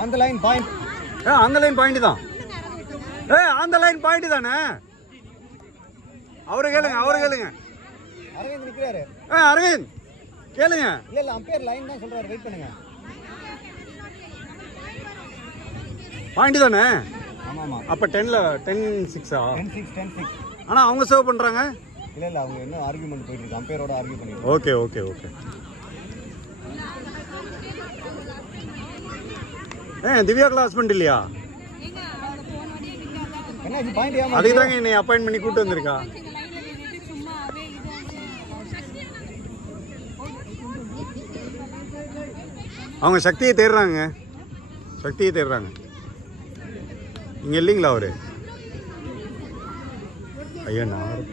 On the line point. அந்த line point தான். அந்த லைன் பாயிண்ட் தானே. அவரை கேளுங்க. அரவிந்த் நிக்கிறாரு. அரவிந்த் கேளுங்க. இல்ல அம்பையர் லைன் தான் சொல்றாரு, வெயிட் பண்ணுங்க. பாயிண்ட் தானே. ஆமா. அப்ப 10-6 10-6. ஆனா அவங்க சர்வ் பண்றாங்க. இல்ல அவங்க என்ன ஆர்கியூமென்ட் போயிட்டு இருக்கு, அம்பையரோட ஆர்கியூ பண்ணிட்டு. ஓகே. திவ்யா கிளாஸ் ஹஸ்பண்ட் இல்லையா? என்ன பாயிண்ட் ஏமா? அதுக்கு தாங்க என்னை அப்பாயின்ட் பண்ணி கூட்டு வந்திருக்கா. அவங்க சக்தியை தேடுறாங்க. இங்க இல்லைங்களா அவரு? ஐயா நான்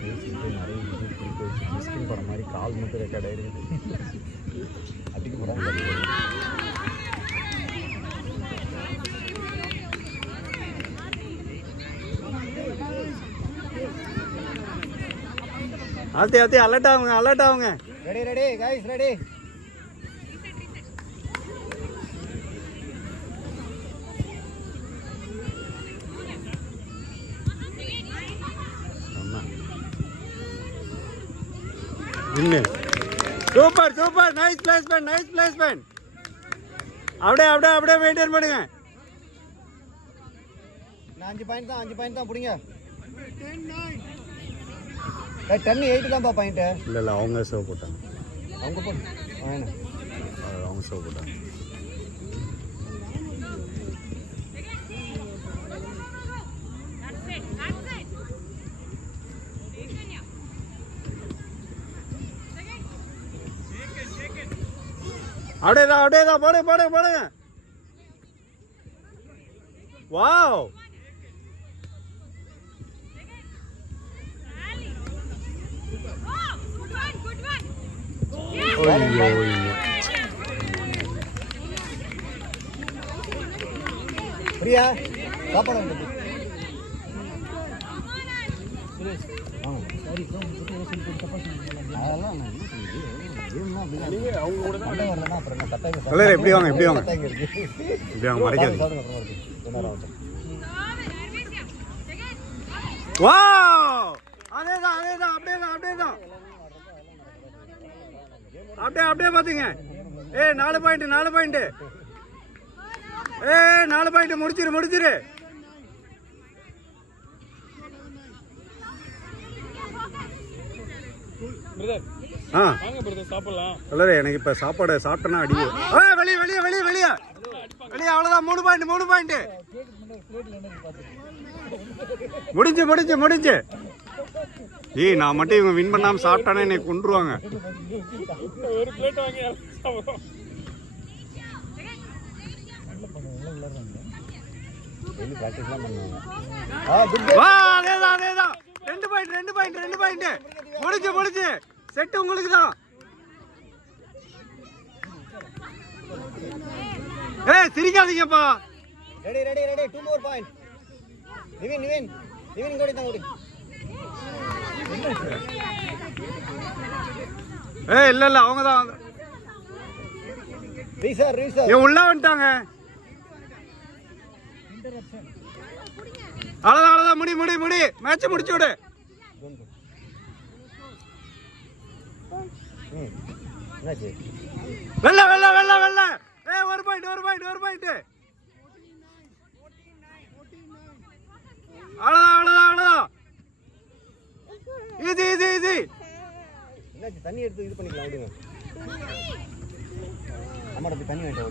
போற மாதிரி கால் மட்டும் ரெக்கார்ட் ஆயிருக்கு. அடிக்க போறாங்க. ஆத்தி அலர்ட் ஆகுங்க. Ready guys ready. Super nice placement. அப்படியே மெயின்டைன் பண்ணுங்க. 5 பாயிண்ட் தான் புடிங்க. 10-8 தான்ப்பா பாயிண்ட். இல்ல அவங்க சர்வ் போட்டாங்க. அவங்க சர்வ் போட்டாங்க. அப்படியேதான் போடுங்க. வாவ். பிரியா சாப்பாடு வந்து எப்படி வாங்க மறைக்காது. வாவ் அதேதான் அப்படியே பாத்துங்க. 4 பாயிண்ட் 4 பாயிண்ட் முடிச்சிரு. எனக்கு இப்ப சாப்பாடு சாப்பிட்டேன்னா அடிக்கும். வெளியே அவ்வளவுதான். 3 பாயிண்ட் முடிஞ்சு. நான் மட்டும் இவங்க வின் பண்ணாம சாப்பிட்டானே என்னை கொன்றுவாங்க. அதேதான் 2 பாயிண்ட் முடிஞ்சு. செட் உங்களுக்கு தான். சிரிக்காதீங்கப்பா. Ready 2 more point. நிவின் கோடி தான் ஓடி. இல்ல அவங்க தான். ரீசர் உள்ள வந்துட்டாங்க. அவ்வளவுதான் முடி மேட்ச் முடிச்சு விடு. வெள்ள ஒரு பாயிண்ட் அவ்வளவுதான். ஈஸி. தண்ணி எடுத்து இது பண்ணிக்கலாம் விடுங்க. அம்மாட்ட போய் தண்ணி வாங்கிட்டு